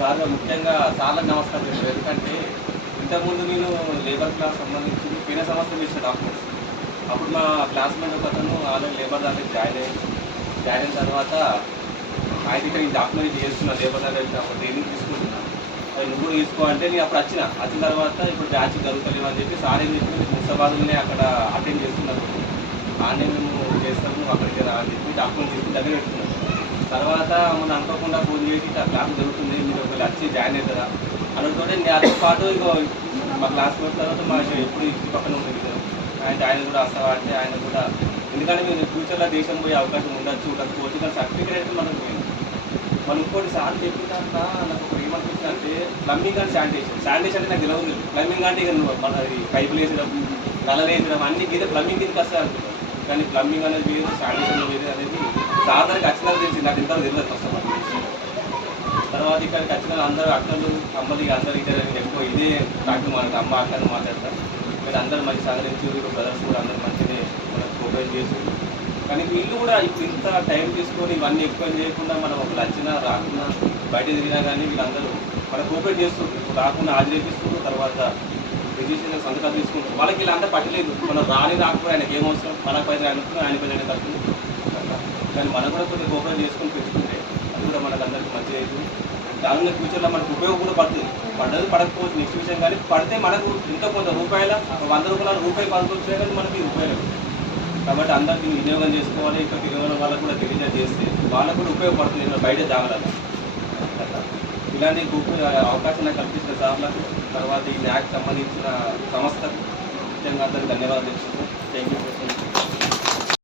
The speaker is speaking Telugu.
సార్ ముఖ్యంగా సార్లకు నమస్కారం చేశాను. ఎందుకంటే ఇంతకుముందు నేను లేబర్ క్లాస్ సంబంధించి పోయిన సంవత్సరం ఇచ్చిన డాక్యుమెంట్స్. అప్పుడు మా క్లాస్‌మేట్ ఒకతను ఆల్రెడీ లేబర్ దాంట్లో జాయిన్ అయిన తర్వాత ఆయన దగ్గర ఈ డాక్యుమెంట్ చేస్తున్నా లేబర్ దాంట్లో ట్రైనింగ్ తీసుకుంటున్నా. అది నువ్వు కూడా తీసుకో అంటే నేను అప్పుడు వచ్చిన తర్వాత ఇప్పుడు బ్యాచ్ జరుగుతలేవు అని చెప్పి సార్ ఏం చెప్పి ముస్తాబాద్‌లోనే అక్కడ అటెండ్ చేస్తున్నారు. ఆడనే మేము చేస్తాము అక్కడికి రా అని చెప్పి డాక్యుమెంట్ తీసుకుని దగ్గర పెట్టుకున్నాం. తర్వాత మొన్న అనుకోకుండా ఫోన్ చేసి ఇట్లా క్లాస్ జరుగుతుంది, మీరు ఒకవేళ వచ్చి జాయిన్ అవుతారా అనడంతోనే నాతో పాటు ఇగో మా క్లాస్మేట్ తర్వాత మా ఎప్పుడు ఇంటి పక్కన ఉంటుంది కదా, ఆయన కూడా వస్తావా అంటే ఆయన కూడా, ఎందుకంటే మీరు ఫ్యూచర్లో దేశం పోయే అవకాశం ఉండకపోవచ్చు, కానీ సర్టిఫికేట్ అయితే మనకు లేదు. మనం ఇంకోటి సార్ చెప్పిన తర్వాత నాకు ఒకటి ఏమనిపించింది అంటే ప్లంబింగ్ అండ్ శానిటేషన్ అంటే నాకు తెలియదు. ప్లంబింగ్ అంటే ఇక మన పైపులు వేసడం, నల్లలు వేసడం అన్ని గీత ప్లంబింగ్ కిందకి వస్తాయి అనుకుంటాం. కానీ ప్లంబింగ్ అనేది వేరు, శానిటేషన్ వేరు అనేది సాధారణకి వచ్చినా తెలిసింది, నాకు ఇంతవరకు తెలియదు ఫస్ట్ ఆఫ్ ఆల్. తర్వాత ఇక్కడికి వచ్చిన అందరూ అక్కలు అమ్మలు అందరూ ఇక్కడ ఎక్కువ ఇదే టాక్టర్ మనకు అమ్మ అక్కలు మాట్లాడతారు. మీరు అందరూ మంచి సహకరించి బ్రదర్స్ కూడా అందరూ మంచిగా మనకు కోఆపరేట్ చేసి, కానీ వీళ్ళు కూడా ఇప్పుడు ఇంత టైం తీసుకొని ఇవన్నీ ఎక్కువ చేయకుండా మనం ఒక వచ్చినా రాకుండా బయట తిరిగినా కానీ వీళ్ళందరూ మనకు కోఆపరేట్ చేస్తుంది. రాకుండా హాజరేపిస్తున్నారు, తర్వాత రిజిస్ట్రేషన్ సంతకాలు తీసుకుంటారు. వాళ్ళకి వీళ్ళంతా పట్టలేదు, మనం రాకపోయి ఆయనకి ఏం అవసరం, మన పైన అనుకుని ఆయన పైన కలుపుతుంది. కానీ మనం కూడా కొద్దిగా కోఆపరేట్ చేసుకొని పెంచుకుంటే అది కూడా మనకు అందరికీ మంచిగా అవుతుంది. దానిలో ఫ్యూచర్లో మనకు ఉపయోగం కూడా పడుతుంది. పడ్డది పడకపోవచ్చు నెక్స్ట్ విషయం, కానీ పడితే మనకు ఎంతో కొంత రూపాయల 100 రూపాయలు రూపాయి 10 రూపాయలు కానీ మనకి రూపాయలు. కాబట్టి అందరికీ వినియోగం చేసుకోవాలి. ఇక్కడ తిరిగిన వాళ్ళకు కూడా తెలియజేస్తే వాళ్ళకు కూడా ఉపయోగపడుతుంది. ఇక్కడ బయట జాగ్రత్త ఇలాంటి అవకాశం నాకు కల్పించిన సార్లకు, తర్వాత ఈ న్యాక్ సంబంధించిన సంస్థకు ముఖ్యంగా అందరికీ ధన్యవాదాలు తెలుసుకుంటాం. Thank you.